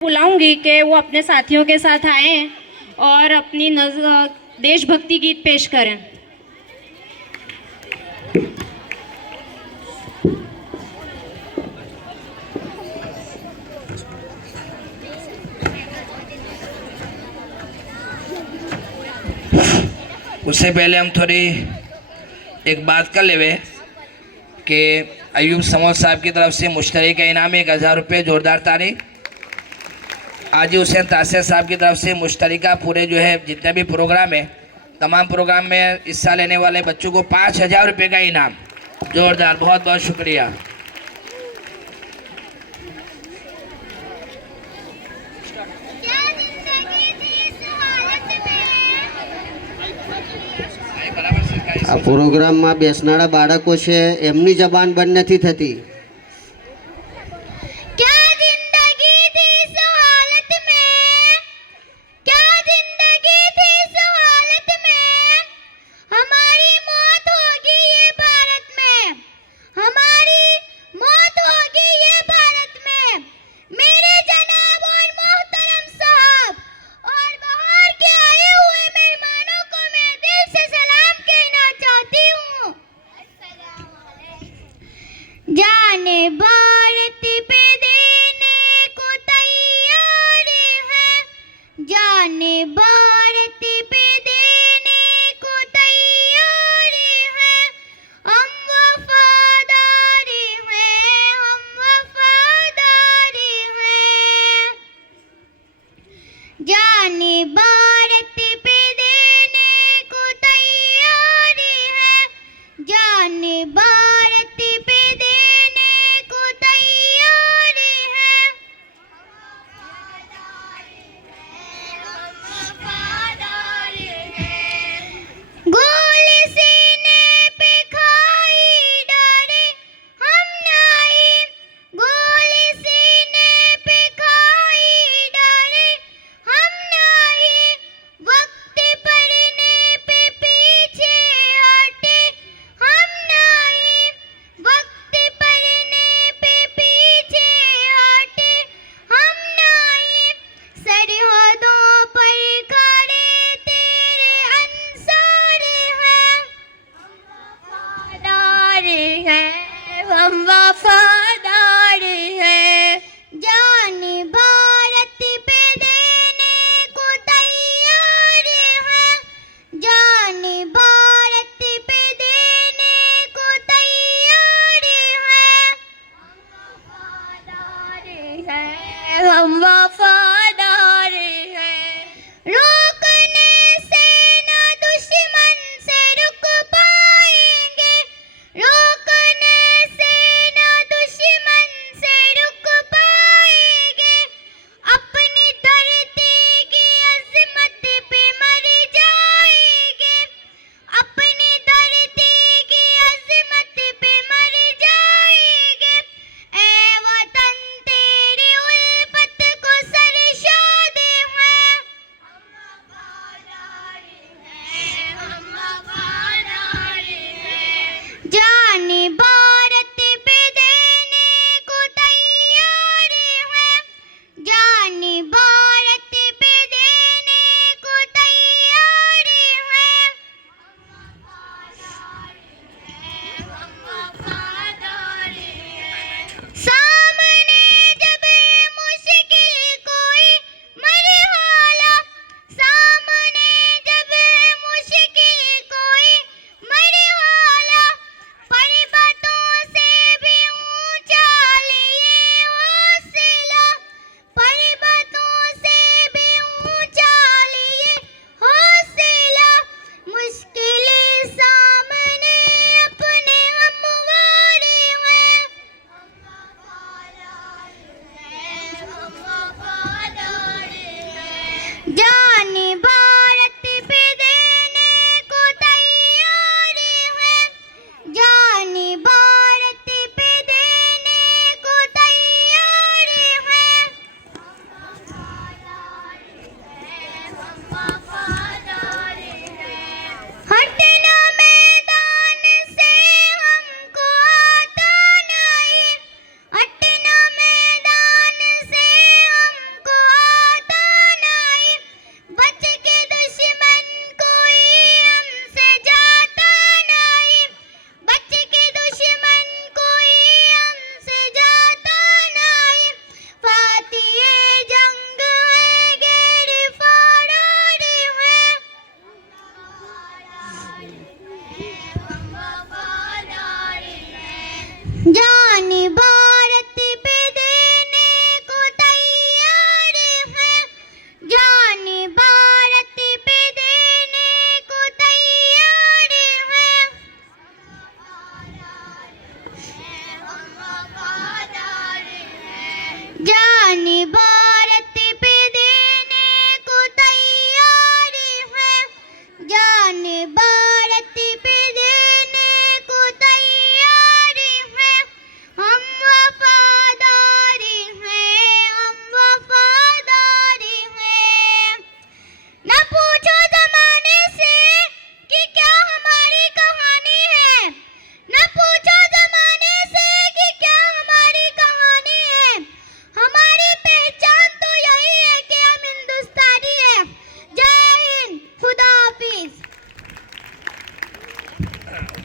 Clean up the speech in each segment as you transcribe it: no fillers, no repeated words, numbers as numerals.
बुलाऊंगी कि वो अपने साथियों के साथ आएं और अपनी देशभक्ति गीत पेश करें। उससे पहले हम थोड़ी एक बात कर लेवे कि अयूब समोद साहब की तरफ से मुश्तरी का इनाम 1000 रुपये, जोरदार तारीख। आजी हुसैन तासिर साहब की तरफ से मुश्तरी का पूरे जो है जितने भी प्रोग्राम है, तमाम प्रोग्राम में हिस्सा लेने वाले बच्चों को 5000 रुपये का इनाम, जोरदार, बहुत बहुत शुक्रिया। આ પ્રોગ્રામમાં બેસનારા બાળકો છે એમની જબાન બંધ નથી થતી। जाने भारत पे देने को तैयार है, जाने भारत पे देने को तैयार है, हम वफादार हैं, हम वफादार हैं। जाने भारत पे देने को तैयार है, जाने भारत पे हम वफादार हैं। जाने भारत पे देने को तैयार है, जाने भारत पे देने को तैयार है, हम वफादार हैं, हम वफादार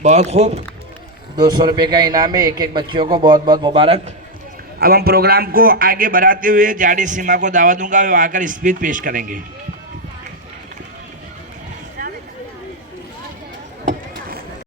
बहुत खूब। 200 रुपये का इनाम है, एक एक बच्चों को बहुत बहुत मुबारक। अब हम प्रोग्राम को आगे बढ़ाते हुए जाडी सीमा को दावा दूंगा, वे आकर स्पीच पेश करेंगे।